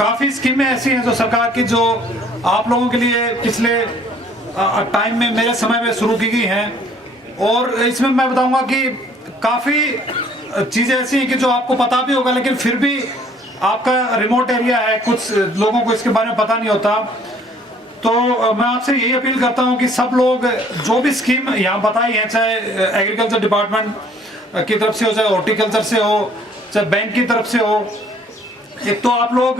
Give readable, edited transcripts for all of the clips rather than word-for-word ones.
काफ़ी स्कीमें ऐसी हैं जो सरकार की जो आप लोगों के लिए पिछले टाइम में मेरे समय में शुरू की गई हैं, और इसमें मैं बताऊंगा कि काफ़ी चीज़ें ऐसी हैं कि जो आपको पता भी होगा लेकिन फिर भी आपका रिमोट एरिया है, कुछ लोगों को इसके बारे में पता नहीं होता। तो मैं आपसे यही अपील करता हूं कि सब लोग जो भी स्कीम यहाँ बताई है, चाहे एग्रीकल्चर डिपार्टमेंट की तरफ से हो, चाहे हॉर्टिकल्चर से हो, चाहे बैंक की तरफ से हो, एक तो आप लोग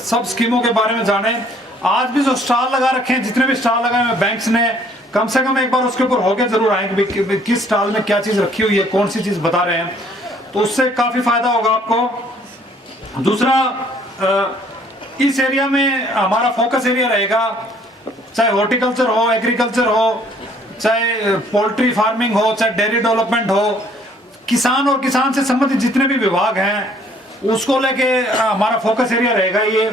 सब स्कीमों के बारे में जानें। आज भी जो स्टॉल लगा रखे हैं, जितने भी स्टॉल लगाए हैं बैंक्स ने, कम से कम एक बार उसके ऊपर होके जरूर आए कि किस स्टॉल में क्या चीज़ रखी हुई है, कौन सी चीज़ बता रहे हैं, तो उससे काफ़ी फायदा होगा आपको। दूसरा, इस एरिया में हमारा फोकस एरिया रहेगा, चाहे हॉर्टिकल्चर हो, एग्रीकल्चर हो, चाहे पोल्ट्री फार्मिंग हो, चाहे डेयरी डेवलपमेंट हो, किसान और किसान से संबंधित जितने भी विभाग हैं उसको लेके हमारा फोकस एरिया रहेगा ये,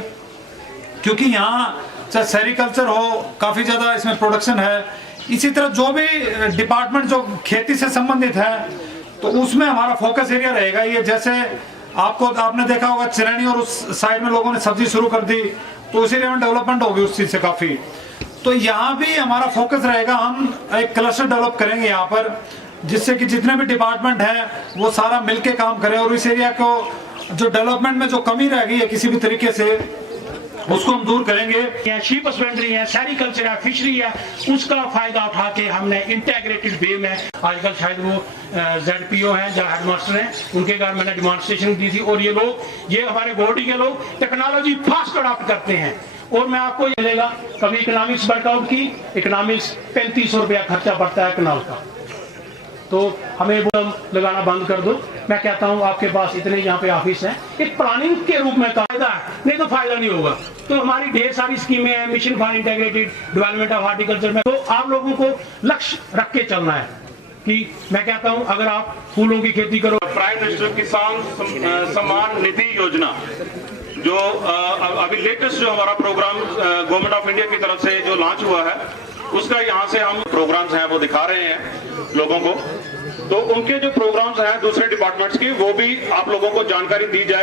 क्योंकि यहाँ चाहे सेरिकल्चर हो, काफ़ी ज़्यादा इसमें प्रोडक्शन है। इसी तरह जो भी डिपार्टमेंट जो खेती से संबंधित है तो उसमें हमारा फोकस एरिया रहेगा ये। जैसे आपने देखा होगा चिरैनी और उस साइड में लोगों ने सब्जी शुरू कर दी, तो उस एरिया में डेवलपमेंट होगी उस चीज़ से काफ़ी। तो यहाँ भी हमारा फोकस रहेगा, हम एक क्लस्टर डेवलप करेंगे यहाँ पर, जिससे कि जितने भी डिपार्टमेंट हैं वो सारा मिलके काम करें, और इस एरिया को जो डेवलपमेंट में जो कमी रह गई है किसी भी तरीके से उसको हम दूर करेंगे। शीप हस्बेंड्री है, सेरिकल्चर है, फिशरी है, उसका फायदा उठा के हमने इंटेग्रेटेड वे में, आजकल शायद वो ZPO हैं जो हेडमास्टर हैं, उनके घर मैंने डिमॉन्स्ट्रेशन दी थी, और ये हमारे गोल्डी के लोग टेक्नोलॉजी फास्ट अडॉप्ट करते हैं। और मैं आपको ये मिलेगा, कभी इकोनॉमिक्स वर्कआउट की, इकोनॉमिक्स 3500 रुपया खर्चा पड़ता है कनाल का, तो हमें वो लगाना बंद कर दो। मैं कहता हूँ आपके पास इतने यहाँ पे ऑफिस हैं, एक प्लानिंग के रूप में फायदा है, नहीं तो फायदा नहीं होगा। तो हमारी ढेर सारी स्कीमें हैं, mission for integrated development of horticulture में, तो आप लोगों को लक्ष्य रख के चलना है कि मैं कहता हूँ अगर आप फूलों की खेती करो। प्राइम मिनिस्टर किसान सम्मान निधि योजना जो अभी लेटेस्ट जो हमारा प्रोग्राम गवर्नमेंट ऑफ इंडिया की तरफ से जो लॉन्च हुआ है, उसका यहाँ से हम प्रोग्राम्स हैं वो दिखा रहे हैं लोगों को। तो उनके जो प्रोग्राम्स हैं दूसरे डिपार्टमेंट्स के, वो भी आप लोगों को जानकारी दी जाए।